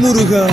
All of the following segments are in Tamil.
முருகா.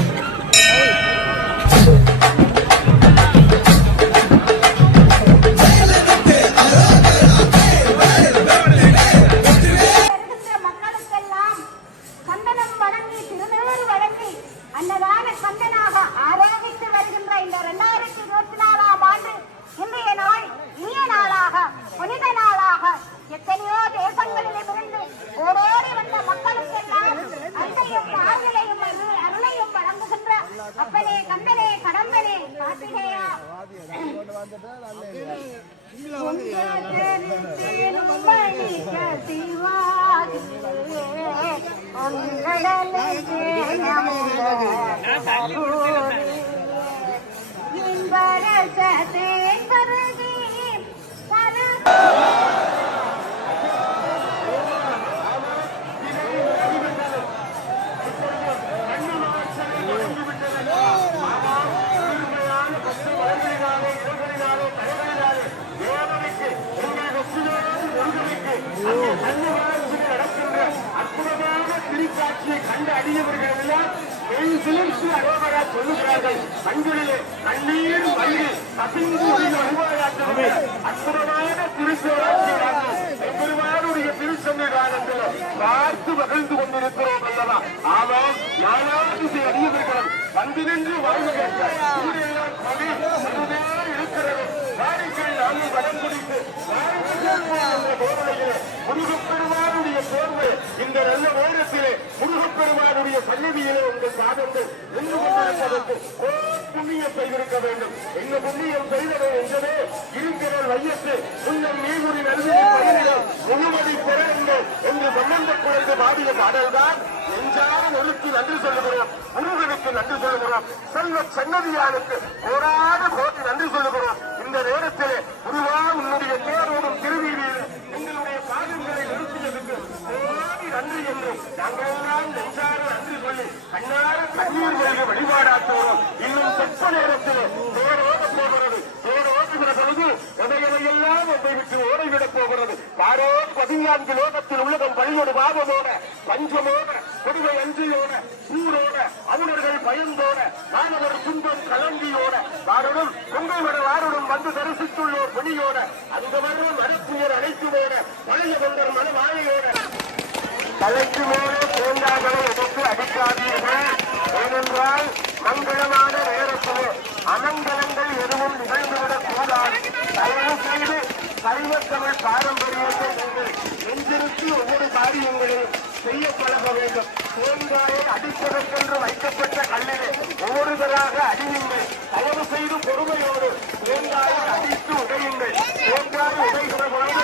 கண்டு அடியவர்கள் எல்லாம் சொல்லுகிறார்கள். கண்களிலே கண்ணீர் வழி கசிந்து அற்புதமான திருச்சோருடைய திருச்சென்றானத்தில் பார்த்து மகிழ்ந்து கொண்டிருக்கிறோம் அல்லவா? ஆமாம், யாராவது அடியவர்கள் வந்து நின்று வாழ்வுகள் இருக்கிறது. வாரிகள் நாங்கள் வடம் பிடித்து முருகப்பெருமானுடைய போர்வை இந்த நல்ல நேரத்திலே முருகப்பெருமானுடைய சன்னதியிலே உங்கள் பாதங்கள் நின்று கொண்டிருப்பதற்கு புண்ணியம் செய்திருக்க வேண்டும். எங்க புண்ணியம் செய்தது என்றே இருக்கிற வையத்து முன்னம் நீகுடி நல்வியை முழுமதி பெற என்று சம்பந்த குறைந்து பாடிய பாடல்தான் நெஞ்சார நொறுக்கு நன்றி சொல்லுகிறோம். முருகனுக்கு நன்றி சொல்லுகிறோம். செல்வ சன்னதியானுக்கு போராட போட்டி நன்றி சொல்லுகிறோம். இந்த நேரத்திலே முருகா உன்னுடைய தேரோடும் திருவீதியில் எங்களுடைய பாதங்களை நிறுத்தியதுக்கு நன்றி என்று நாங்கள் எல்லாம் நெஞ்சார நன்றி சொல்லி கண்ணார கண்ணீர் வழி வழிபாடாற்றுகிறோம். இன்னும் சொற்ப நேரத்திலே தேரோட போகிறது. தேர் ஓட்டுகிற பொழுது எதையெல்லாம் ஒன்றை விட்டு ஓடிவிடப் போகிறது. யாரோ 14 லோகத்தில் உள்ளதன் பழியோடு பாவமோட பஞ்சமோட கொடுமை அஞ்சியோட ஊரோட அவுணர்கள் பயந்தோட மாணவர் துன்பம் கலங்கியோட வாருடன் பொங்கல் வர வாருடன் வந்து தரிசித்துள்ளோர் பொடியோட அந்த வருடம் மரப்புயர் அனைத்துமோட பழைய கொண்டர் மனமாழையோட தலைக்கு மேலே தேங்காய்களை எடுத்து அடிக்காதீர்கள். ஏனென்றால் மங்களமான நேரத்திலே அமங்கலங்கள் எதுவும் நிகழ்ந்துவிடக் கூடாது. தயவு செய்து சைவத்தமிழ் பாரம்பரியத்தை நீங்கள் நெஞ்சிருத்தி ஒவ்வொரு காரியங்களையும் செய்ய பழக வேண்டும். தேங்காயை அடிப்பதற்கென்று வைக்கப்பட்ட கல்லிலே ஒவ்வொருவராக அடியுங்கள். தயவு செய்து பொறுமையோடு தேங்காயை அடித்து உடையுங்கள். தேங்காய் உடைகிற பொழுது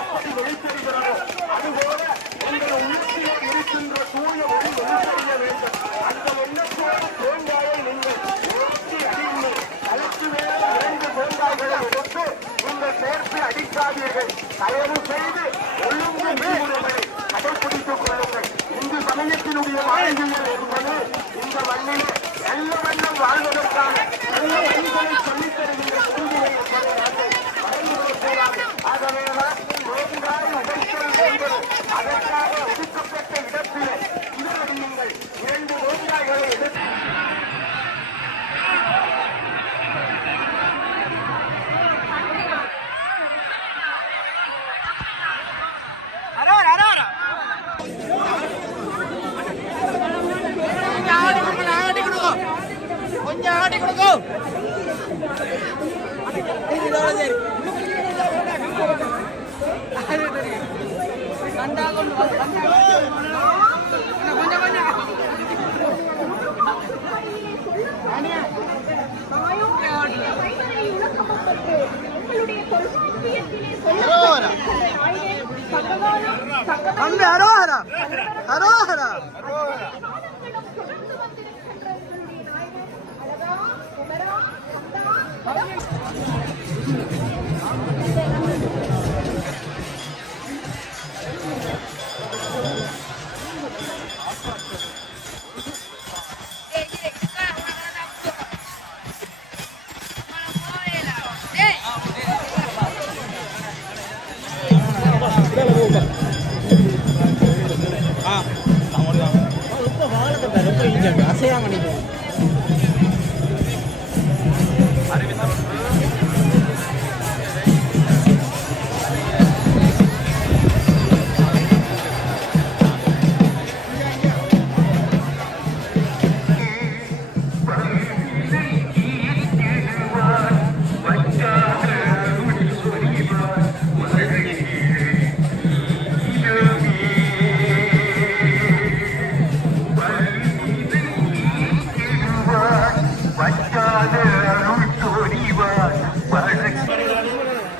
எப்படி வெளித்தருகிறதோ அதுபோல உங்கள் உள்ளத்திலே இருக்கின்ற தூய ஒளி வெளித்தறிய வேண்டும். அந்த எண்ணத்தோடு தேங்காயை நீங்கள் உயர்த்தி அடியுங்கள். அதற்கு மேலே 2 தேங்காய்களை எடுத்து நீங்கள் சேர்த்து அடிக்காதீர்கள். தயவு செய்து ஒழுங்கு விதிமுறைகளை கடைபிடித்துக் கொள்ளுங்கள். இந்து சமயத்தினுடைய வாழ்வியல் என்பது இந்த மண்ணிலே நல்ல வண்ணம் வாழ்வதற்கான நல்ல வழிகளை சொல்லித் தருகின்ற உறுதியை என்பதை நாங்கள் மறந்துவிடக்கூடாது. ஆகவேதான் தேங்காய் உடைத்தல் என்பது அதற்காக ஒதுக்கப்பட்ட இடத்திலே இதற்கு நீங்கள் 2 தேங்காய்களை எடுத்து கொஞ்சம் ஆடி கொடுக்கும். ஹரோஹரா ஹரோஹரா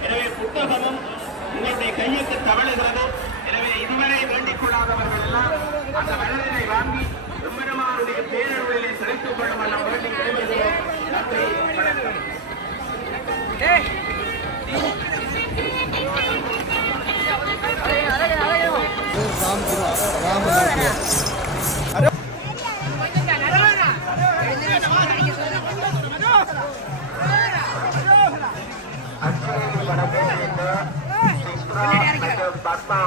எனவே புத்தகமும் உங்களுடைய கையெழுத்து தவழுகிறது. எனவே இதுவரை வேண்டிக் கொள்ளாதவர்கள் எல்லாம் அந்த மலரினை வாங்கி எம்பெருமானுடைய பேரருளிலே செலுத்திக் கொள்ளும் எல்லாம் வேண்டி விடைபெறுகிறோம். நன்றி, வணக்கம். பத்மா